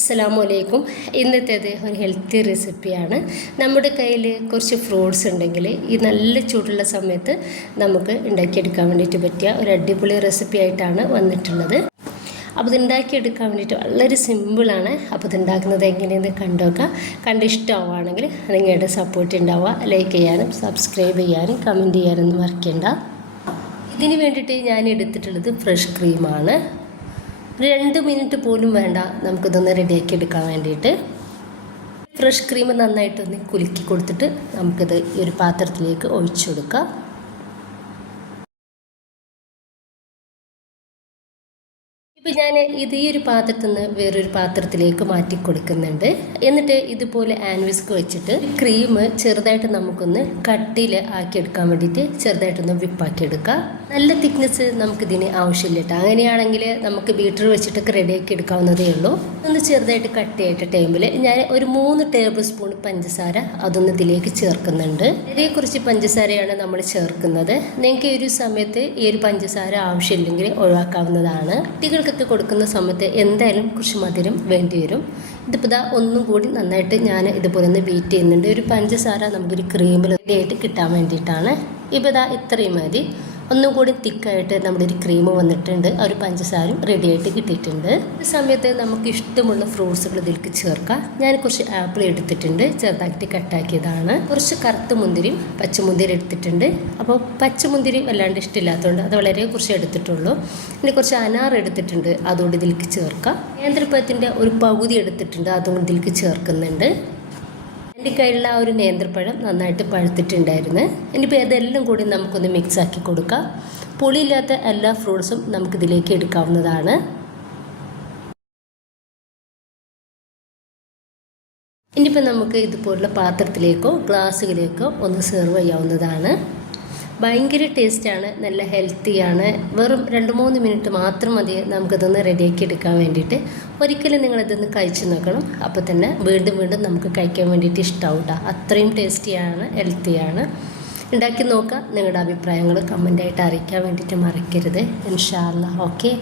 അസ്സലാമലൈക്കും. ഇന്നത്തേത് ഒരു ഹെൽത്തി റെസിപ്പിയാണ്. നമ്മുടെ കയ്യിൽ കുറച്ച് ഫ്രൂട്ട്സ് ഉണ്ടെങ്കിൽ ഈ നല്ല ചൂടുള്ള സമയത്ത് നമുക്ക് ഉണ്ടാക്കിയെടുക്കാൻ വേണ്ടിയിട്ട് പറ്റിയ ഒരു അടിപൊളി റെസിപ്പി ആയിട്ടാണ് വന്നിട്ടുള്ളത്. അപ്പോൾ ഇത് ഉണ്ടാക്കിയെടുക്കാൻ വേണ്ടിയിട്ട് വളരെ സിമ്പിളാണ്. അപ്പോൾ ഇത് ഉണ്ടാക്കുന്നത് എങ്ങനെയെന്ന് കണ്ട് ഇഷ്ടമാവുകയാണെങ്കിൽ നിങ്ങളുടെ സപ്പോർട്ട് ഉണ്ടാവുക. ലൈക്ക് ചെയ്യാനും സബ്സ്ക്രൈബ് ചെയ്യാനും കമൻറ്റ് ചെയ്യാനൊന്നും മറക്കേണ്ട. ഇതിന് വേണ്ടിയിട്ട് ഞാൻ എടുത്തിട്ടുള്ളത് ഫ്രഷ് ക്രീമാണ്. 2 മിനിറ്റ് പോലും വേണ്ട നമുക്കിതൊന്ന് റെഡിയാക്കി എടുക്കാൻ വേണ്ടിയിട്ട്. ഫ്രഷ് ക്രീം നന്നായിട്ടൊന്ന് കുലുക്കി കൊടുത്തിട്ട് നമുക്കിത് ഈ ഒരു പാത്രത്തിലേക്ക് ഒഴിച്ചു കൊടുക്കാം. ഇപ്പോൾ ഞാൻ ഇത് ഈ ഒരു പാത്രത്തിൽ നിന്ന് വേറൊരു പാത്രത്തിലേക്ക് മാറ്റി കൊടുക്കുന്നുണ്ട്. എന്നിട്ട് ഇതുപോലെ ആൻവിസ്ക് വെച്ചിട്ട് ക്രീം ചെറുതായിട്ട് നമുക്കൊന്ന് കട്ടിയിൽ ആക്കിയെടുക്കാൻ വേണ്ടിയിട്ട് ചെറുതായിട്ടൊന്ന് വിപ്പാക്കിയെടുക്കാം. നല്ല തിക്നെസ് നമുക്കിതിന് ആവശ്യമില്ല കേട്ടോ. അങ്ങനെയാണെങ്കിൽ നമുക്ക് ബീറ്റർ വെച്ചിട്ടൊക്കെ റെഡിയാക്കി എടുക്കാവുന്നതേ ഉള്ളൂ. ഒന്ന് ചെറുതായിട്ട് കട്ടിയായിട്ട് ടൈമിൽ ഞാൻ ഒരു 3 ടേബിൾ സ്പൂൺ പഞ്ചസാര അതൊന്ന് ഇതിലേക്ക് ചേർക്കുന്നുണ്ട്. വളരെ കുറച്ച് പഞ്ചസാരയാണ് നമ്മൾ ചേർക്കുന്നത്. നിങ്ങൾക്ക് ഈ ഒരു സമയത്ത് ഈ ഒരു പഞ്ചസാര ആവശ്യമില്ലെങ്കിൽ ഒഴിവാക്കാവുന്നതാണ്. കുട്ടികൾക്കൊക്കെ കൊടുക്കുന്ന സമയത്ത് എന്തായാലും കുറച്ച് മധുരം വേണ്ടി വരും. ഇതിപ്പോൾ ഒന്നും കൂടി നന്നായിട്ട് ഞാൻ ഇതുപോലെ ഒന്ന് ബീറ്റ് ചെയ്യുന്നുണ്ട്. ഒരു പഞ്ചസാര നമുക്കൊരു ക്രീമിൽ റെഡിയായിട്ട് കിട്ടാൻ വേണ്ടിയിട്ടാണ്. ഇപ്പോൾ ഇത്രയും മതി. ഒന്നും കൂടി തിക്കായിട്ട് നമ്മുടെ ഒരു ക്രീം വന്നിട്ടുണ്ട്. ഒരു പഞ്ചസാരയും റെഡിയായിട്ട് കിട്ടിയിട്ടുണ്ട്. ഈ സമയത്ത് നമുക്ക് ഇഷ്ടമുള്ള ഫ്രൂട്ട്സുകൾ ഇതിലേക്ക് ചേർക്കാം. ഞാൻ കുറച്ച് ആപ്പിൾ എടുത്തിട്ടുണ്ട്, ചെറുതായിട്ട് കട്ടാക്കിയതാണ്. കുറച്ച് കറുത്ത മുന്തിരിയും പച്ചമുന്തിരി എടുത്തിട്ടുണ്ട്. അപ്പോൾ പച്ചമുന്തിരി വല്ലാണ്ട് ഇഷ്ടമില്ലാത്തതുകൊണ്ട് അത് വളരെ കുറച്ച് എടുത്തിട്ടുള്ളൂ. ഇനി കുറച്ച് അനാർ എടുത്തിട്ടുണ്ട്, അതുകൊണ്ട് ഇതിലേക്ക് ചേർക്കാം. നേന്ത്രപ്പഴത്തിൻ്റെ ഒരു പകുതി എടുത്തിട്ടുണ്ട്, അതുകൊണ്ട് ഇതിലേക്ക് ചേർക്കുന്നുണ്ട്. എൻ്റെ കയ്യിലുള്ള ആ ഒരു നേന്ത്രപ്പഴം നന്നായിട്ട് പഴുത്തിട്ടുണ്ടായിരുന്നു. ഇനിയിപ്പോൾ ഇതെല്ലാം കൂടി നമുക്കൊന്ന് മിക്സ് ആക്കി കൊടുക്കാം. പുളിയില്ലാത്ത എല്ലാ ഫ്രൂട്ട്സും നമുക്കിതിലേക്ക് എടുക്കാവുന്നതാണ്. ഇനിയിപ്പോൾ നമുക്ക് ഇതുപോലുള്ള പാത്രത്തിലേക്കോ ഗ്ലാസ്സുകളിലേക്കോ ഒന്ന് സെർവ് ചെയ്യാവുന്നതാണ്. ഭയങ്കര ടേസ്റ്റാണ്, നല്ല ഹെൽത്തിയാണ്. വെറും 2-3 മിനിറ്റ് മാത്രം മതി നമുക്കിതൊന്ന് റെഡിയാക്കി എടുക്കാൻ വേണ്ടിയിട്ട്. ഒരിക്കലും നിങ്ങളിതൊന്ന് കഴിച്ചു നോക്കണം. അപ്പോൾ തന്നെ വീണ്ടും വീണ്ടും നമുക്ക് കഴിക്കാൻ വേണ്ടിയിട്ട് ഇഷ്ടമാവും കേട്ടോ. അത്രയും ടേസ്റ്റിയാണ്, ഹെൽത്തിയാണ്. ഉണ്ടാക്കി നോക്കുക. നിങ്ങളുടെ അഭിപ്രായങ്ങൾ കമൻ്റായിട്ട് അറിയിക്കാൻ വേണ്ടിയിട്ട് മറക്കരുത്. ഇൻഷാ അല്ലാഹ്. ഓക്കെ.